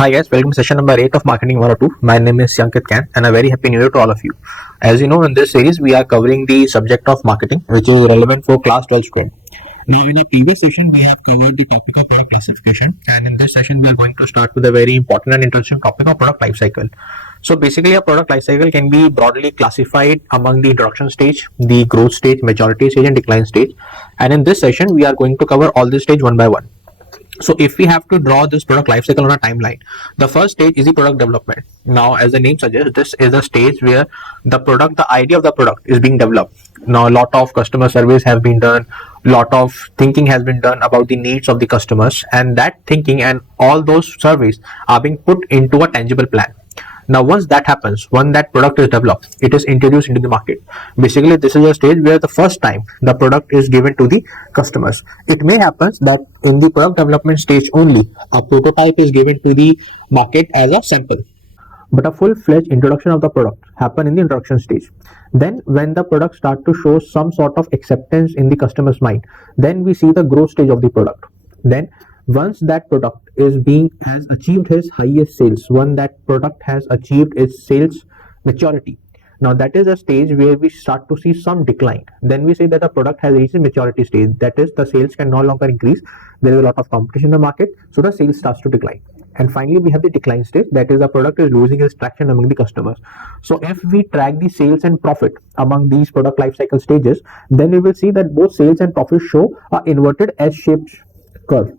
Hi guys, welcome to session number 8 of Marketing 102. My name is Yankit Kant and a very happy new year to all of you. As you know, in this series we are covering the subject of marketing which is relevant for class 12 student. Now in a previous session we have covered the topic of product classification, and in this session we are going to start with a very important and interesting topic of product life cycle. So basically a product life cycle can be broadly classified among the introduction stage, the growth stage, maturity stage and decline stage. And in this session we are going to cover all this stage one by one. So if we have to draw this product life cycle on a timeline, the first stage is the product development. Now, as the name suggests, this is a stage where the idea of the product is being developed. Now, a lot of customer surveys have been done, lot of thinking has been done about the needs of the customers, and that thinking and all those surveys are being put into a tangible plan. Now, once that happens, when that product is developed, it is introduced into the market. Basically, this is a stage where the first time the product is given to the customers. It may happen that in the product development stage only, a prototype is given to the market as a sample. But a full-fledged introduction of the product happen in the introduction stage. Then when the product start to show some sort of acceptance in the customer's mind, then we see the growth stage of the product. Then once that product has achieved his highest sales, when that product has achieved its sales maturity, now that is a stage where we start to see some decline. Then we say that the product has reached the maturity stage, that is the sales can no longer increase, there is a lot of competition in the market, so the sales starts to decline. And finally we have the decline stage, that is the product is losing its traction among the customers. So if we track the sales and profit among these product life cycle stages, then we will see that both sales and profit show a inverted S-shaped curve.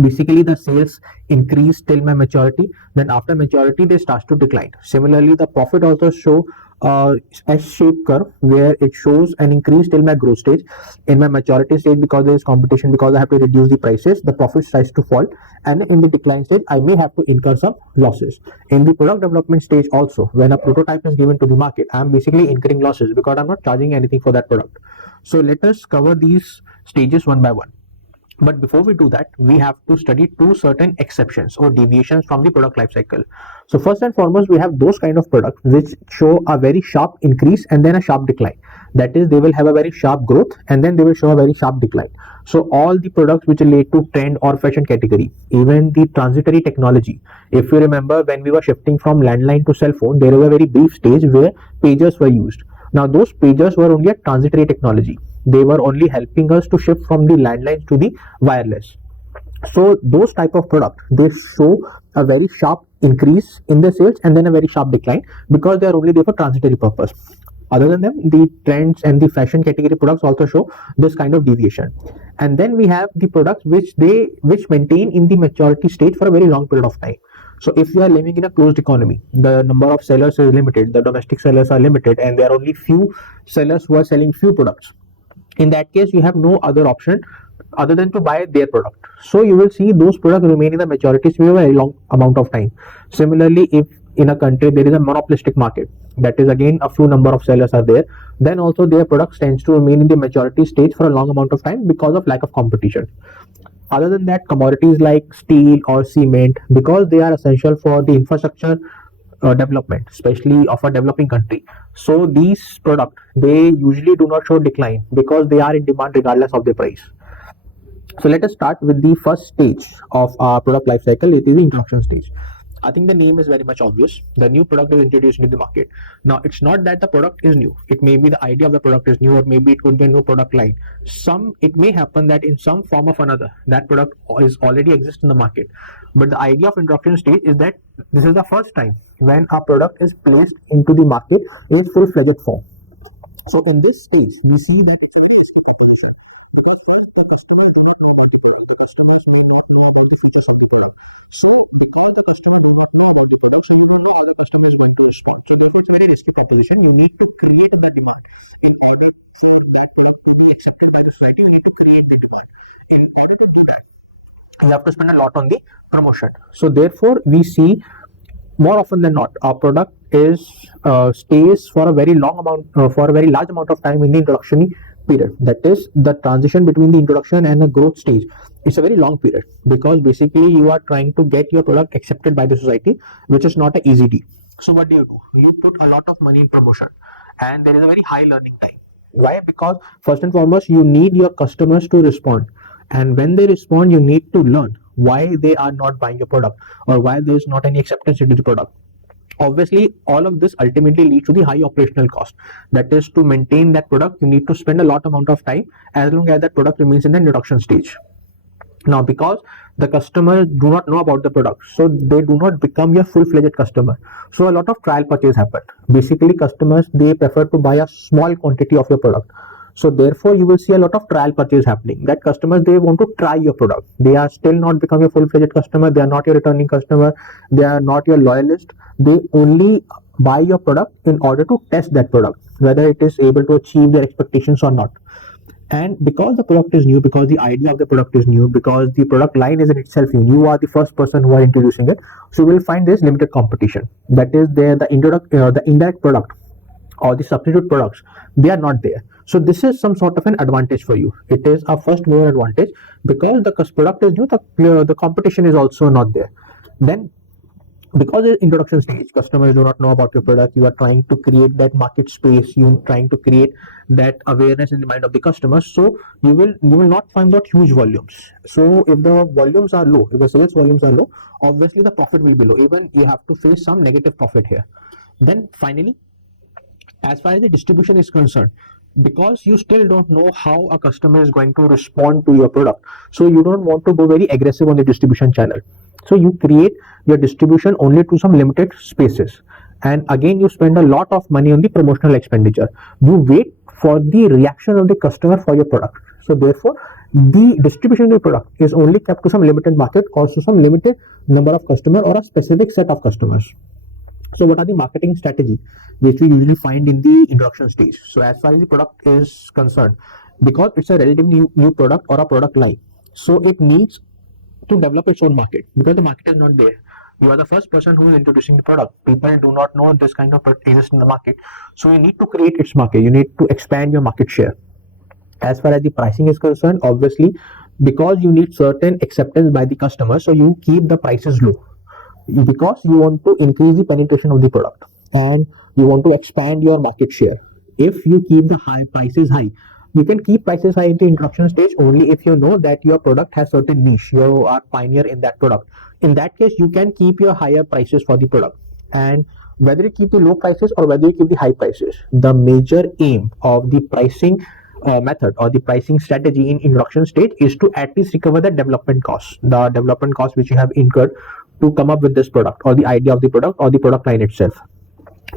Basically the sales increase till my maturity, then after maturity they start to decline. Similarly the profit also show a S-shaped curve where it shows an increase till my growth stage. In my maturity stage, because there is competition, because I have to reduce the prices, the profit starts to fall, and in the decline stage I may have to incur some losses. In the product development stage also, when a prototype is given to the market, I am basically incurring losses because I am not charging anything for that product. So let us cover these stages one by one. But before we do that, we have to study two certain exceptions or deviations from the product life cycle. So first and foremost, we have those kind of products which show a very sharp increase and then a sharp decline. That is, they will have a very sharp growth and then they will show a very sharp decline. So all the products which relate to trend or fashion category, even the transitory technology. If you remember, when we were shifting from landline to cell phone, there was a very brief stage where pagers were used. Now those pagers were only a transitory technology. They were only helping us to shift from the landlines to the wireless. So those type of product, they show a very sharp increase in the sales and then a very sharp decline because they are only there for transitory purpose. Other than them, the trends and the fashion category products also show this kind of deviation. And then we have the products which maintain in the maturity state for a very long period of time. So if you are living in a closed economy, the number of sellers is limited, the domestic sellers are limited, and there are only few sellers who are selling few products. In that case, you have no other option other than to buy their product. So you will see those products remain in the maturity stage for a very long amount of time. Similarly, if in a country there is a monopolistic market, that is again a few number of sellers are there, then also their products tends to remain in the maturity stage for a long amount of time because of lack of competition. Other than that, commodities like steel or cement, because they are essential for the infrastructure development, especially of a developing country. So these products, they usually do not show decline because they are in demand regardless of the price. So let us start with the first stage of our product life cycle. It is the introduction stage. I think the name is very much obvious. The new product is introduced into the market. Now, it's not that the product is new. It may be the idea of the product is new, or maybe it could be a new product line. It may happen that in some form of another, that product is already exists in the market. But the idea of introduction stage is that this is the first time when a product is placed into the market in its full-fledged form. So in this stage, we see that it's a very risky proposition. Because first, the customers do not know about the product. The customers may not know about the features of the product. So because the customer does not know about the product, so you don't know how the customer is going to respond. So therefore, it's a very risky proposition. You need to create the demand. In order for the product to be accepted by the society, you need to create the demand. In order to do that, you have to spend a lot on the promotion. So therefore, we see more often than not, our product stays for a very for a very large amount of time in the introduction period. That is the transition between the introduction and the growth stage. It's a very long period because basically you are trying to get your product accepted by the society, which is not an easy deal. So what do? You put a lot of money in promotion, and there is a very high learning time. Why? Because first and foremost, you need your customers to respond. And when they respond, you need to learn why they are not buying your product or why there is not any acceptance into the product. Obviously, all of this ultimately leads to the high operational cost. That is, to maintain that product, you need to spend a lot amount of time as long as that product remains in the introduction stage. Now, because the customers do not know about the product, so they do not become your full-fledged customer. So a lot of trial purchase happen. Basically, customers, they prefer to buy a small quantity of your product. So therefore, you will see a lot of trial purchase happening. That customers, they want to try your product. They are still not become your full-fledged customer. They are not your returning customer. They are not your loyalist. They only buy your product in order to test that product, whether it is able to achieve their expectations or not. And because the product is new, because the idea of the product is new, because the product line is in itself new, you are the first person who are introducing it, so you will find this limited competition. That is there, the indirect product or the substitute products, they are not there. So this is some sort of an advantage for you. It is a first mover advantage. Because the product is new, the competition is also not there. Then, because it's introduction stage, customers do not know about your product, you are trying to create that market space, you are trying to create that awareness in the mind of the customers. So you will not find out huge volumes. So if the volumes are low, if the sales volumes are low, obviously the profit will be low. Even you have to face some negative profit here. Then finally, as far as the distribution is concerned, because you still don't know how a customer is going to respond to your product, so you don't want to go very aggressive on the distribution channel. So you create your distribution only to some limited spaces, and again you spend a lot of money on the promotional expenditure. You wait for the reaction of the customer for your product. So therefore, the distribution of the product is only kept to some limited market or to some limited number of customer or a specific set of customers. So what are the marketing strategy which we usually find in the introduction stage? So as far as the product is concerned, because it's a relatively new product or a product line, so it needs to develop its own market because the market is not there. You are the first person who is introducing the product. People do not know this kind of product exists in the market. So you need to create its market. You need to expand your market share. As far as the pricing is concerned, obviously, because you need certain acceptance by the customer, so you keep the prices low because you want to increase the penetration of the product and you want to expand your market share. If you keep the high prices high, you can keep prices high in the introduction stage only if you know that your product has certain niche, you are pioneer in that product. In that case, you can keep your higher prices for the product. And whether you keep the low prices or whether you keep the high prices, the major aim of the pricing method or the pricing strategy in introduction stage is to at least recover the development cost which you have incurred to come up with this product or the idea of the product or the product line itself.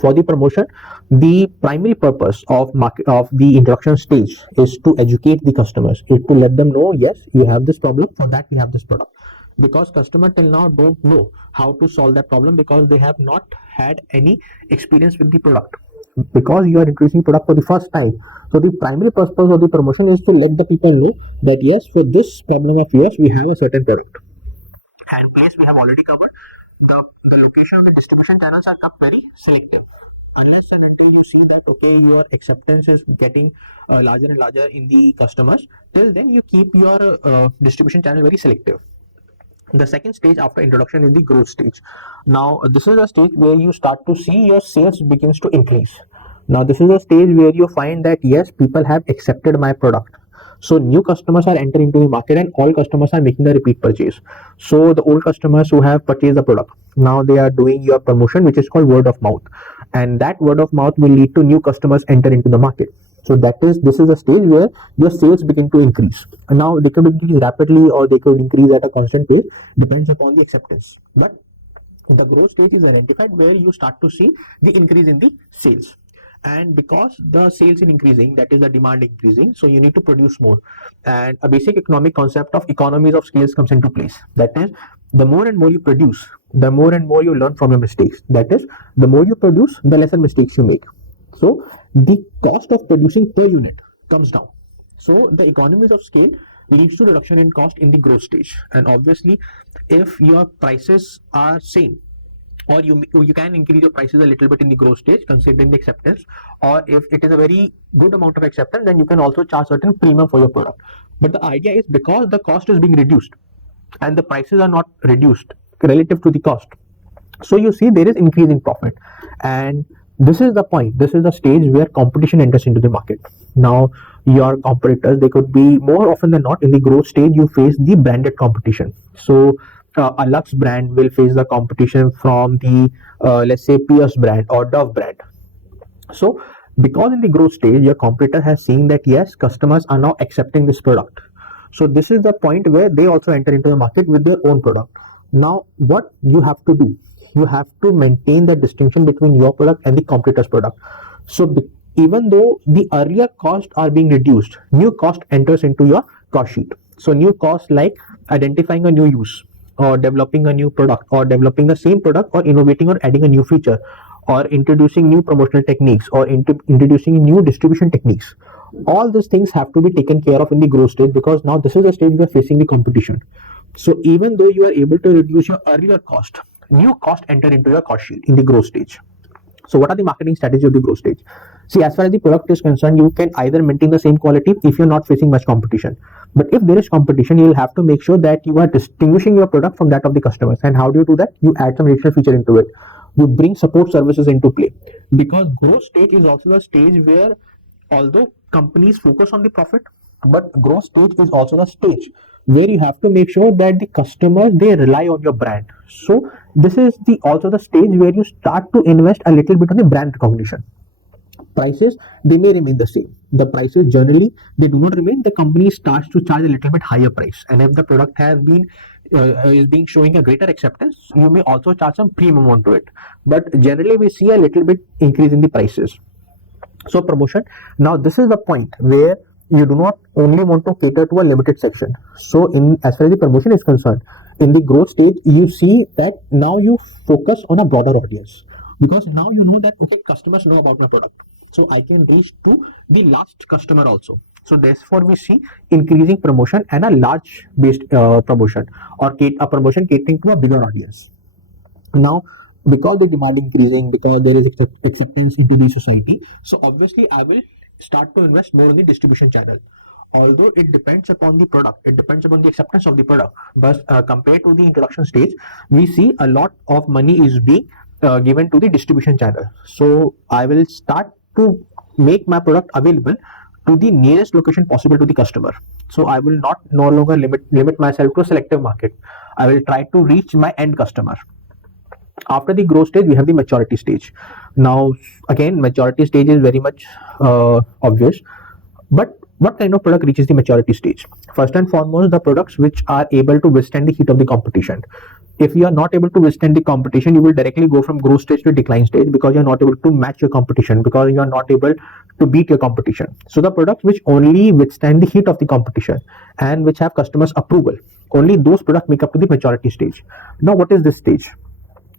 For the promotion, the primary purpose of the introduction stage is to educate the customers, is to let them know, yes, you have this problem, for that we have this product. Because customer till now don't know how to solve that problem because they have not had any experience with the product. Because you are introducing product for the first time, so the primary purpose of the promotion is to let the people know that yes, for this problem of yours we have a certain product. And place we have already covered, the location of the distribution channels are kept very selective. Unless and until you see that okay, your acceptance is getting larger and larger in the customers, till then you keep your distribution channel very selective. The second stage after introduction is the growth stage. Now this is a stage where you start to see your sales begins to increase. Now this is a stage where you find that yes, people have accepted my product. So new customers are entering into the market and all customers are making the repeat purchase. So the old customers who have purchased the product, now they are doing your promotion, which is called word of mouth. And that word of mouth will lead to new customers enter into the market. So this is a stage where your sales begin to increase. And now they could increase rapidly or they could increase at a constant pace, depends upon the acceptance. But the growth stage is identified where you start to see the increase in the sales. And because the sales is increasing, that is the demand increasing, so you need to produce more. And a basic economic concept of economies of scales comes into place. That is, the more and more you produce, the more and more you learn from your mistakes. That is, the more you produce, the lesser mistakes you make. So the cost of producing per unit comes down. So the economies of scale leads to reduction in cost in the growth stage. And obviously, if your prices are same, or you can increase your prices a little bit in the growth stage considering the acceptance, or if it is a very good amount of acceptance, then you can also charge certain premium for your product. But the idea is, because the cost is being reduced and the prices are not reduced relative to the cost, so you see there is increase in profit. And this is the point, this is the stage where competition enters into the market. Now your competitors, they could be more often than not in the growth stage. You face the branded competition. So a Lux brand will face the competition from the let's say Pierce brand or Dove brand. So because in the growth stage, your competitor has seen that yes, customers are now accepting this product. So this is the point where they also enter into the market with their own product. Now, what you have to do, you have to maintain the distinction between your product and the competitor's product. So even though the earlier costs are being reduced, new cost enters into your cost sheet. So new costs like identifying a new use, or developing a new product, or developing the same product, or innovating or adding a new feature, or introducing new promotional techniques, or introducing new distribution techniques. All these things have to be taken care of in the growth stage, because now this is the stage we are facing the competition. So even though you are able to reduce your earlier cost, new cost enter into your cost sheet in the growth stage. So what are the marketing strategies of the growth stage? See, as far as the product is concerned, you can either maintain the same quality if you're not facing much competition. But if there is competition, you will have to make sure that you are distinguishing your product from that of the customers. And how do you do that? You add some additional feature into it. You bring support services into play. Because growth stage is also the stage where, although companies focus on the profit, but growth stage is also the stage where you have to make sure that the customers, they rely on your brand. So this is the also the stage where you start to invest a little bit on the brand recognition. Prices, they may remain the same. The prices generally, they do not remain. The company starts to charge a little bit higher price, and if the product has been is being showing a greater acceptance, you may also charge some premium onto it. But generally we see a little bit increase in the prices. So promotion, now this is the point where you do not only want to cater to a limited section. So in as far as the promotion is concerned, in the growth stage, you see that now you focus on a broader audience, because now you know that okay, customers know about my product, so I can reach to the last customer also. So therefore we see increasing promotion and a large based promotion, or a promotion catering to a bigger audience. Now, because the demand increasing, because there is acceptance into the society, so obviously I will start to invest more in the distribution channel. Although it depends upon the product, it depends upon the acceptance of the product, but compared to the introduction stage, we see a lot of money is being given to the distribution channel. So I will start to make my product available to the nearest location possible to the customer. So I will not no longer limit myself to a selective market. I will try to reach my end customer. After the growth stage, we have the maturity stage. Now again, maturity stage is very much obvious, but what kind of product reaches the maturity stage? First and foremost, the products which are able to withstand the heat of the competition. If you are not able to withstand the competition, you will directly go from growth stage to decline stage, because you are not able to match your competition, because you are not able to beat your competition. So the products which only withstand the heat of the competition and which have customers approval, only those products make up to the maturity stage. Now what is this stage?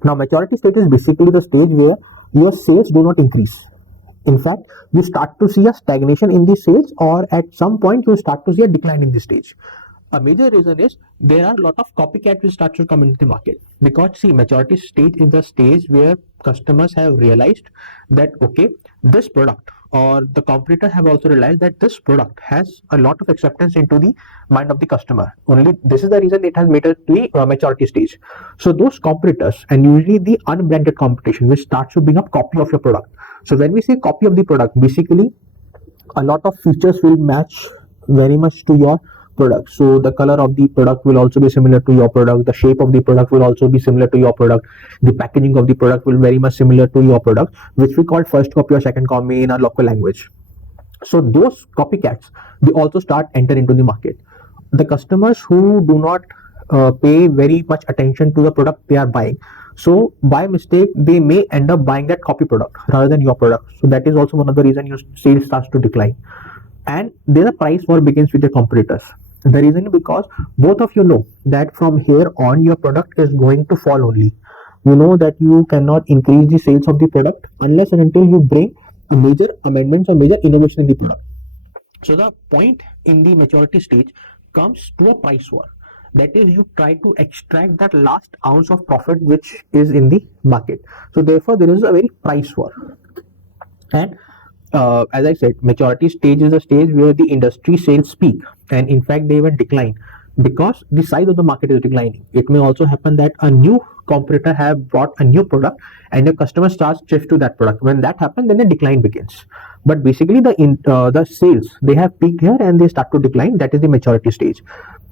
Now, maturity stage is basically the stage where your sales do not increase. In fact, you start to see a stagnation in the sales, or at some point you start to see a decline in the stage. A major reason is there are a lot of copycats which start to come into the market, because see, maturity stage is the stage where customers have realized that okay, this product, or the competitor have also realized that this product has a lot of acceptance into the mind of the customer. Only this is the reason it has made it to the maturity stage. So those competitors, and usually the unbranded competition, which starts to bring up copy of your product. So when we say copy of the product, basically a lot of features will match very much to your product. So the color of the product will also be similar to your product, the shape of the product will also be similar to your product, the packaging of the product will very much similar to your product, which we call first copy or second copy in our local language. So those copycats, they also start enter into the market. The customers who do not pay very much attention to the product they are buying, so by mistake they may end up buying that copy product rather than your product. So that is also one of the reason your sales starts to decline. And then the price war begins with your competitors. The reason is because both of you know that from here on your product is going to fall only. You know that you cannot increase the sales of the product unless and until you bring a major amendments or major innovation in the product. So the point in the maturity stage comes to a price war. That is, you try to extract that last ounce of profit which is in the market. So therefore there is a very price war. And as I said, maturity stage is a stage where the industry sales peak, and in fact they even decline, because the size of the market is declining. It may also happen that a new competitor have brought a new product and your customer starts shift to that product. When that happens, then the decline begins. But basically the sales, they have peaked here and they start to decline. That is the maturity stage.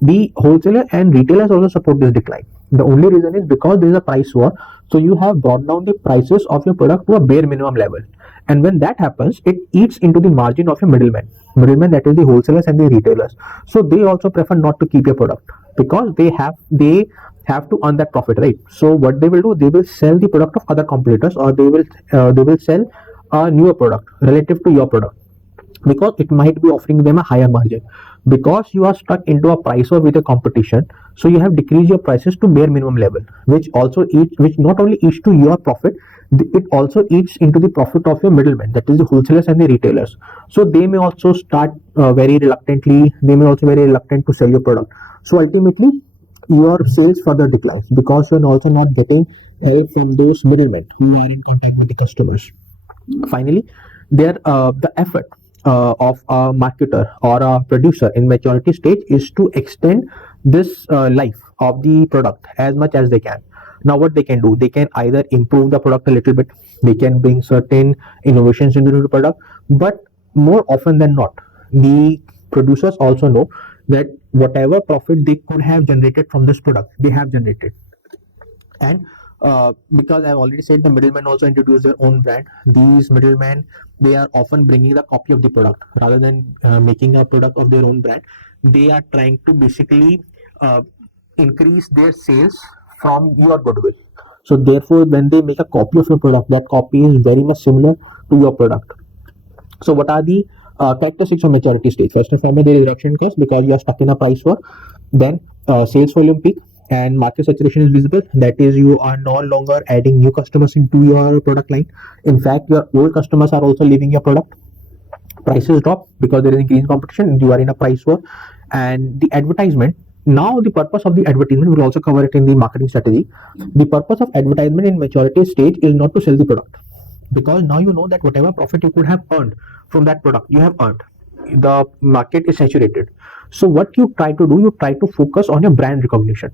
The wholesaler and retailers also support this decline. The only reason is because there is a price war. So you have brought down the prices of your product to a bare minimum level. And when that happens, it eats into the margin of your middleman. Middleman, that is the wholesalers and the retailers. So they also prefer not to keep your product because they have to earn that profit, right? So what they will do, they will sell the product of other competitors, or they will sell a newer product relative to your product, because it might be offering them a higher margin. Because you are stuck into a price war with your competition, so you have decreased your prices to bare minimum level, which not only eats to your profit, it also eats into the profit of your middlemen, that is the wholesalers and the retailers. So they may also start very reluctantly, they may also very reluctant to sell your product. So ultimately your sales further declines because you're also not getting help from those middlemen who are in contact with the customers. Finally, the effort of a marketer or a producer in maturity stage is to extend this life of the product as much as they can. Now what they can do, they can either improve the product a little bit, they can bring certain innovations into the product, but more often than not, the producers also know that whatever profit they could have generated from this product, they have generated. And because I've already said, the middlemen also introduce their own brand. These middlemen, they are often bringing the copy of the product rather than making a product of their own brand. They are trying to basically uh, increase their sales from your goodwill. So therefore, when they make a copy of your product, that copy is very much similar to your product. So what are the characteristics of maturity stage? First and foremost, there is reduction in cost because you are stuck in a price war. Then sales volume peak and market saturation is visible. That is, you are no longer adding new customers into your product line. In fact, your old customers are also leaving your product. Prices drop because there is increasing competition. You are in a price war. And the advertisement. Now the purpose of the advertisement, we'll also cover it in the marketing strategy. The purpose of advertisement in maturity stage is not to sell the product, because now you know that whatever profit you could have earned from that product, you have earned. The market is saturated. So what you try to do, you try to focus on your brand recognition.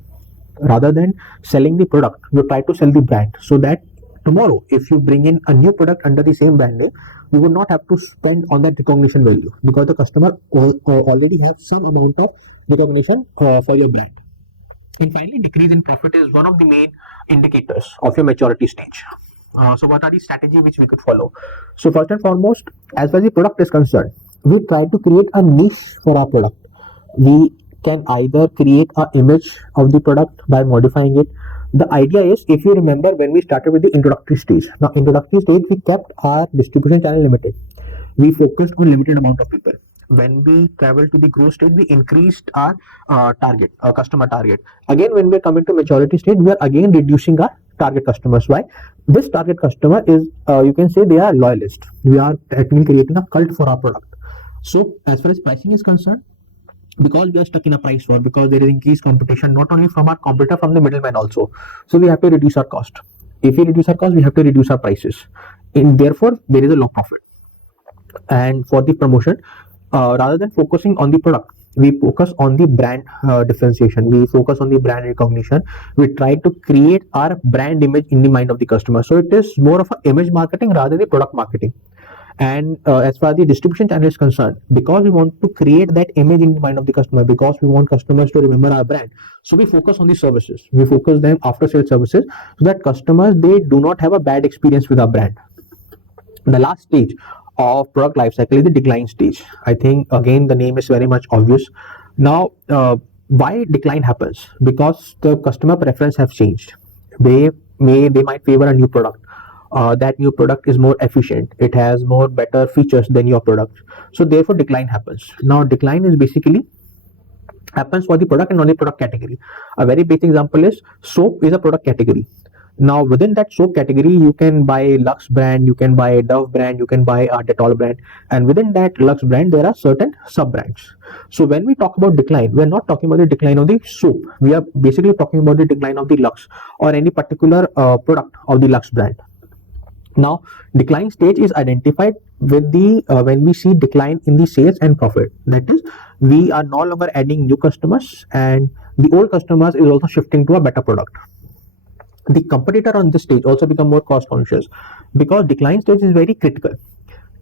Rather than selling the product, you try to sell the brand, so that tomorrow if you bring in a new product under the same brand name, you would not have to spend on that recognition value, because the customer already has some amount of recognition for your brand. And finally, decrease in profit is one of the main indicators of your maturity stage. So what are the strategy which we could follow? So first and foremost, as far as the product is concerned, we try to create a niche for our product. We can either create an image of the product by modifying it. The idea is, if you remember when we started with the introductory stage, now introductory stage, we kept our distribution channel limited. We focused on limited amount of people. When we traveled to the growth stage, we increased our customer target. Again, when we're coming to maturity stage, we are again reducing our target customers. Why? This target customer is, you can say, they are loyalists. We are technically creating a cult for our product. So as far as pricing is concerned, because we are stuck in a price war, because there is increased competition, not only from our competitor, from the middleman also. So we have to reduce our cost. If we reduce our cost, we have to reduce our prices. And therefore, there is a low profit. And for the promotion, rather than focusing on the product, we focus on the brand differentiation, we focus on the brand recognition. We try to create our brand image in the mind of the customer. So it is more of an image marketing rather than the product marketing. And as far as the distribution channel is concerned, because we want to create that image in the mind of the customer, because we want customers to remember our brand, so we focus on the services, we focus them after sales services, so that customers, they do not have a bad experience with our brand. The last stage of product life cycle is the decline stage. I think again the name is very much obvious. Now why decline happens? Because the customer preference have changed. They might favor a new product. That new product is more efficient, it has more better features than your product, so therefore decline happens. Now decline is basically happens for the product and only product category. A very basic example is soap is a product category. Now within that soap category, you can buy Lux brand, you can buy Dove brand, you can buy a Dettol brand, and within that Lux brand there are certain sub brands. So when we talk about decline, we are not talking about the decline of the soap, we are basically talking about the decline of the Lux or any particular product of the Lux brand. Now decline stage is identified with the when we see decline in the sales and profit, that is, we are no longer adding new customers and the old customers is also shifting to a better product. the competitor on this stage also become more cost conscious, because decline stage is very critical.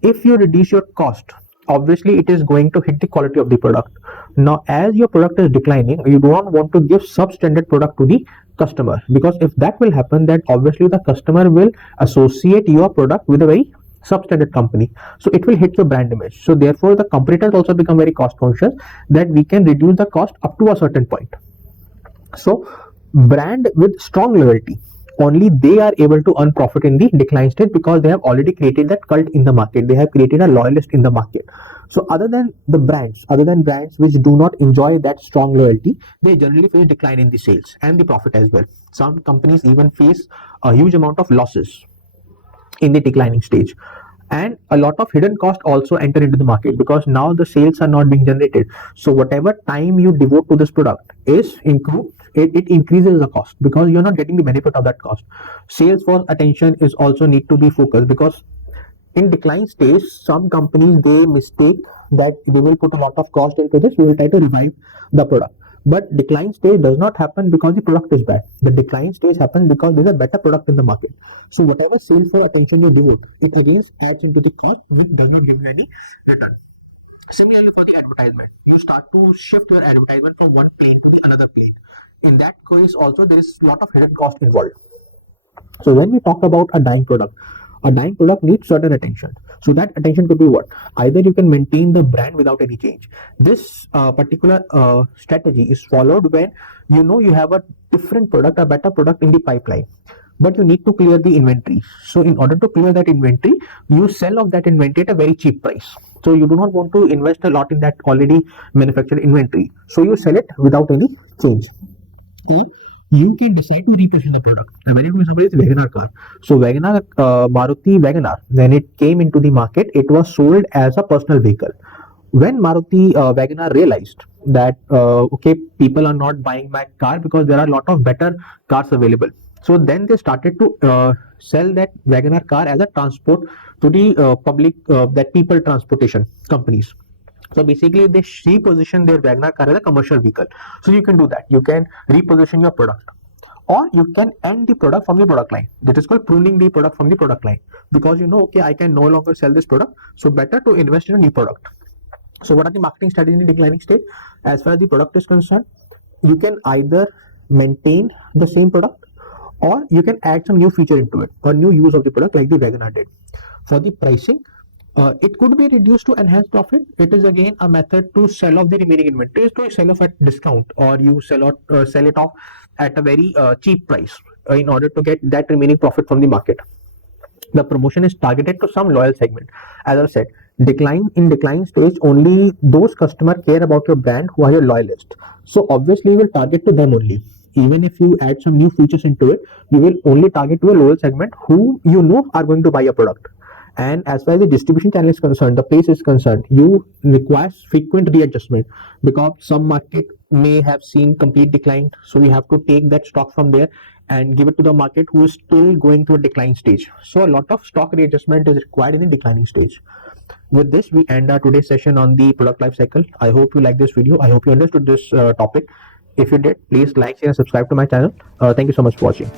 If you reduce your cost, obviously it is going to hit the quality of the product. Now as your product is declining, you don't want to give substandard product to the customer, because if that will happen, then obviously the customer will associate your product with a very substandard company, so it will hit your brand image. So therefore the competitors also become very cost conscious, that we can reduce the cost up to a certain point. So brand with strong loyalty, only they are able to earn profit in the decline stage, because they have already created that cult in the market, they have created a loyalist in the market. So other than brands which do not enjoy that strong loyalty, they generally face decline in the sales and the profit as well. Some companies even face a huge amount of losses in the declining stage, and a lot of hidden cost also enter into the market, because now the sales are not being generated. So whatever time you devote to this product is increased, it increases the cost, because you're not getting the benefit of that cost. Sales force attention is also need to be focused, because in decline stage some companies they mistake that they will put a lot of cost into this, we will try to revive the product. But decline stage does not happen because the product is bad. The decline stage happens because there's a better product in the market. So whatever sales for attention you devote, it again adds into the cost, which does not give you any return. Similarly for the advertisement, you start to shift your advertisement from one plane to another plane. In that case also there is a lot of hidden cost involved. So when we talk about a dying product needs certain attention. So that attention could be what? Either you can maintain the brand without any change. This particular strategy is followed when you know you have a different product, a better product in the pipeline, but you need to clear the inventory. So in order to clear that inventory, you sell off that inventory at a very cheap price. So you do not want to invest a lot in that already manufactured inventory. So you sell it without any change. You can decide to reposition the product. A very good example is Wagoner car. So Wagoner, Maruti Wagoner, when it came into the market, it was sold as a personal vehicle. When Maruti Wagoner realized that okay, people are not buying my car because there are a lot of better cars available, so then they started to sell that Wagoner car as a transport to the public, that people transportation companies. So basically, they reposition their Wagner car as a commercial vehicle. So you can do that. You can reposition your product, or you can end the product from the product line. That is called pruning the product from the product line, because you know, okay, I can no longer sell this product. So better to invest in a new product. So what are the marketing strategies in the declining state? As far as the product is concerned, you can either maintain the same product, or you can add some new feature into it, or new use of the product, like the Wagoner did. For the pricing, it could be reduced to enhance profit. It is again a method to sell off the remaining inventory, to sell off at discount, or you sell it off at a very cheap price in order to get that remaining profit from the market. The promotion is targeted to some loyal segment. As I said, decline stage, only those customer care about your brand who are your loyalist. So obviously you will target to them only. Even if you add some new features into it, you will only target to a loyal segment who you know are going to buy your product. And as far as the distribution channel is concerned, the place is concerned, you require frequent readjustment, because some market may have seen complete decline. So we have to take that stock from there and give it to the market who is still going through a decline stage. So a lot of stock readjustment is required in the declining stage. With this, we end our today's session on the product life cycle. I hope you like this video. I hope you understood this topic. If you did, please like, share, and subscribe to my channel. Thank you so much for watching.